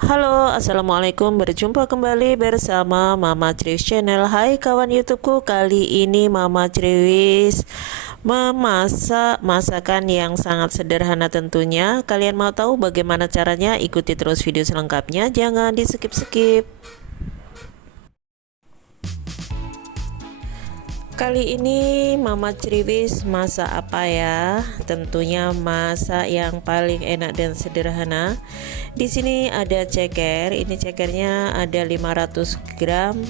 Halo, assalamualaikum. Berjumpa kembali bersama Mama Triwis Channel. Hai kawan YouTubeku, kali ini Mama Triwis memasak masakan yang sangat sederhana tentunya. Kalian mau tahu bagaimana caranya? Ikuti terus video selengkapnya, jangan di skip-skip. Kali ini Mama Triwis masak apa ya? Tentunya masak yang paling enak dan sederhana. Di sini ada ceker. Ini cekernya ada 500 gram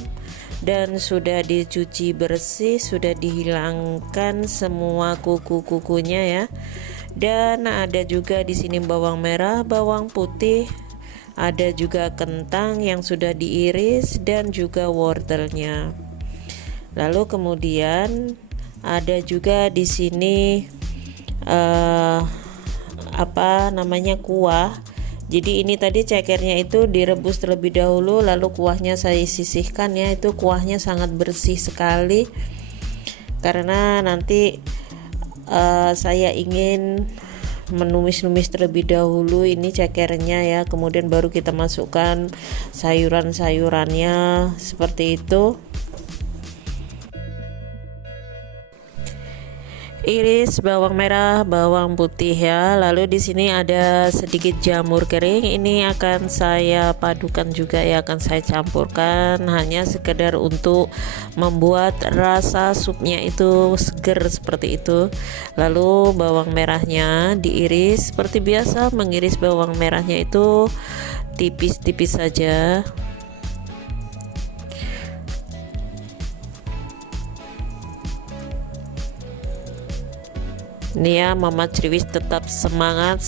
dan sudah dicuci bersih, sudah dihilangkan semua kuku-kukunya ya. Dan ada juga di sini bawang merah, bawang putih, ada juga kentang yang sudah diiris dan juga wortelnya. Lalu kemudian ada juga di sini kuah. Jadi ini tadi cekernya itu direbus terlebih dahulu, lalu kuahnya saya sisihkan ya. Itu kuahnya sangat bersih sekali karena nanti saya ingin menumis-numis terlebih dahulu ini cekernya ya. Kemudian baru kita masukkan sayuran-sayurannya seperti itu. Iris bawang merah, bawang putih ya. Lalu di sini ada sedikit jamur kering. Ini akan saya padukan juga ya, akan saya campurkan hanya sekedar untuk membuat rasa supnya itu seger seperti itu. Lalu bawang merahnya diiris seperti biasa, mengiris bawang merahnya itu tipis-tipis saja. Nih ya, Mama Triwis tetap semangat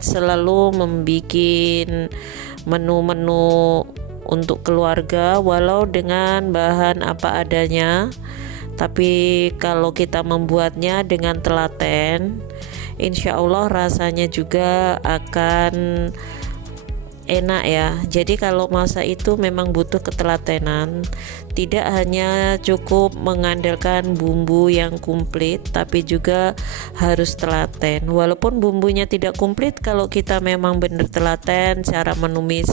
selalu membuat menu-menu untuk keluarga walau dengan bahan apa adanya. Tapi kalau kita membuatnya dengan telaten, insya Allah rasanya juga akan enak ya. Jadi kalau masak itu memang butuh ketelatenan, tidak hanya cukup mengandalkan bumbu yang komplit, tapi juga harus telaten. Walaupun bumbunya tidak komplit, kalau kita memang benar telaten cara menumis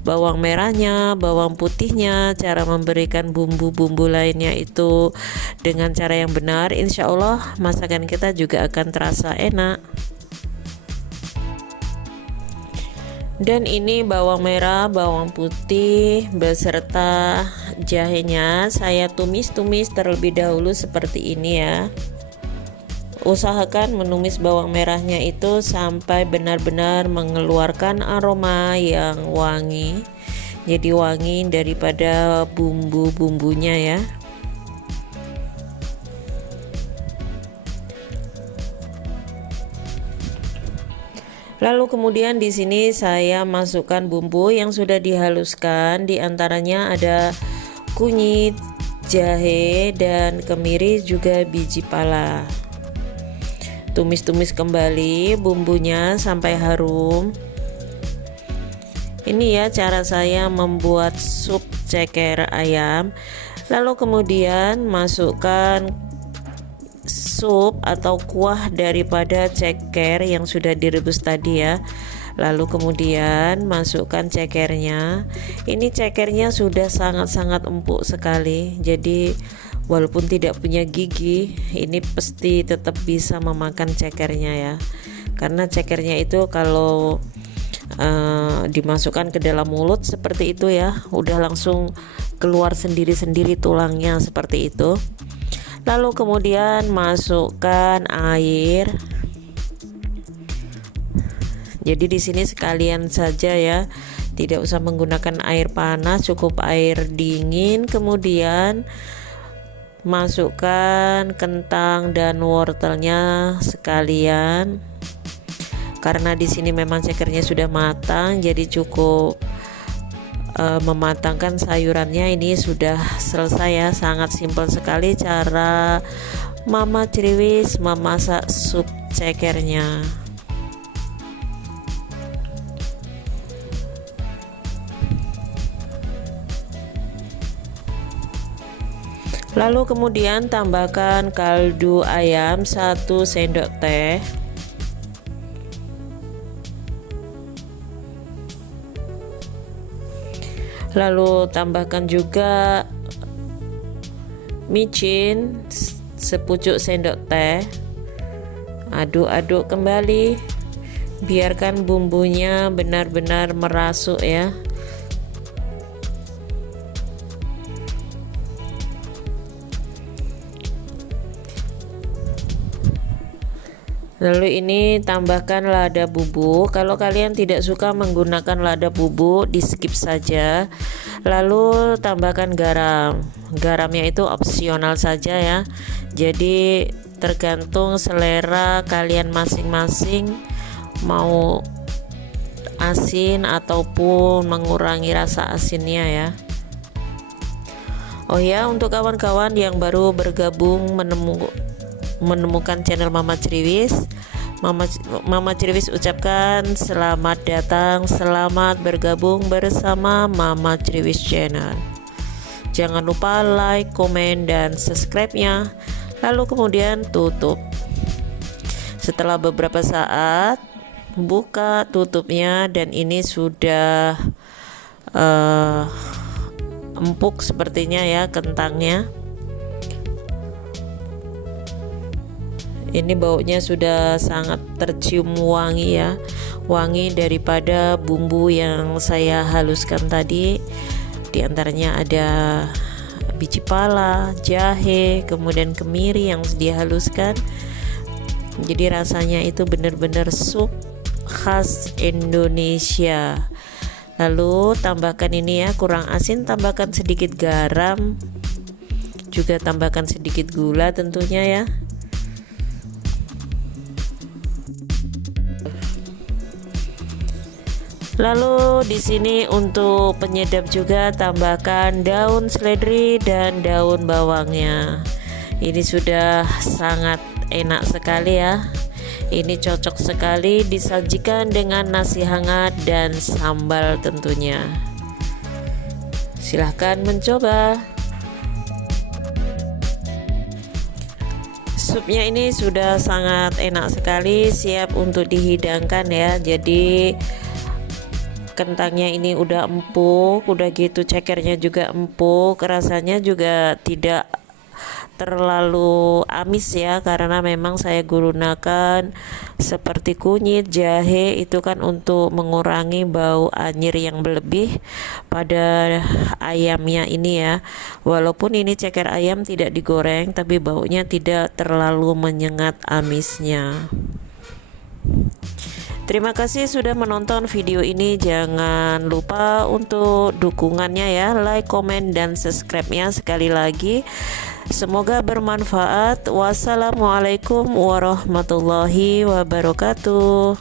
bawang merahnya, bawang putihnya, cara memberikan bumbu-bumbu lainnya itu dengan cara yang benar, insya Allah masakan kita juga akan terasa enak. Dan ini bawang merah, bawang putih beserta jahenya saya tumis-tumis terlebih dahulu seperti ini ya. Usahakan menumis bawang merahnya itu sampai benar-benar mengeluarkan aroma yang wangi. Jadi wangi daripada bumbu-bumbunya ya. Lalu kemudian di sini saya masukkan bumbu yang sudah dihaluskan, diantaranya ada kunyit, jahe, dan kemiri juga biji pala. Tumis-tumis kembali bumbunya sampai harum. Ini ya cara saya membuat sup ceker ayam. Lalu kemudian masukkan sup atau kuah daripada ceker yang sudah direbus tadi ya. Lalu kemudian masukkan cekernya. Ini cekernya sudah sangat-sangat empuk sekali. Jadi walaupun tidak punya gigi, ini pasti tetap bisa memakan cekernya ya. Karena cekernya itu kalau dimasukkan ke dalam mulut seperti itu ya, udah langsung keluar sendiri-sendiri tulangnya seperti itu. Lalu kemudian masukkan air. Jadi di sini sekalian saja ya, tidak usah menggunakan air panas, cukup air dingin. Kemudian masukkan kentang dan wortelnya sekalian. Karena di sini memang cekernya sudah matang, jadi cukup mematangkan sayurannya. Ini sudah selesai ya, sangat simpel sekali cara Mama Triwis memasak sup cekernya. Lalu kemudian tambahkan kaldu ayam 1 sendok teh. Lalu tambahkan juga micin sepucuk sendok teh. Aduk-aduk kembali, biarkan bumbunya benar-benar merasuk ya. Lalu ini tambahkan lada bubuk. Kalau kalian tidak suka menggunakan lada bubuk, di skip saja. Lalu tambahkan garam. Garamnya itu opsional saja ya. Jadi tergantung selera kalian masing-masing, mau asin ataupun mengurangi rasa asinnya ya. Oh ya, untuk kawan-kawan yang baru bergabung menemukan channel Mama Criwis, Mama Criwis ucapkan selamat datang, selamat bergabung bersama Mama Criwis channel. Jangan lupa like, komen, dan subscribe-nya. Lalu kemudian tutup. Setelah beberapa saat buka tutupnya, dan ini sudah empuk sepertinya ya kentangnya. Ini baunya sudah sangat tercium wangi ya, wangi daripada bumbu yang saya haluskan tadi. Di antaranya ada biji pala, jahe, kemudian kemiri yang dihaluskan. Jadi rasanya itu benar-benar sup khas Indonesia. Lalu tambahkan ini ya, kurang asin tambahkan sedikit garam, juga tambahkan sedikit gula tentunya ya. Lalu di sini untuk penyedap juga tambahkan daun seledri dan daun bawangnya. Ini sudah sangat enak sekali ya. Ini cocok sekali disajikan dengan nasi hangat dan sambal tentunya. Silahkan mencoba. Supnya ini sudah sangat enak sekali, siap untuk dihidangkan ya. Jadi kentangnya ini udah empuk, udah gitu cekernya juga empuk, rasanya juga tidak terlalu amis ya, karena memang saya gunakan seperti kunyit, jahe, itu kan untuk mengurangi bau anyir yang berlebih pada ayamnya ini ya. Walaupun ini ceker ayam tidak digoreng, tapi baunya tidak terlalu menyengat amisnya. Terima kasih sudah menonton video ini. Jangan lupa untuk dukungannya ya, like, komen, dan subscribe-nya sekali lagi. Semoga bermanfaat. Wassalamualaikum warahmatullahi wabarakatuh.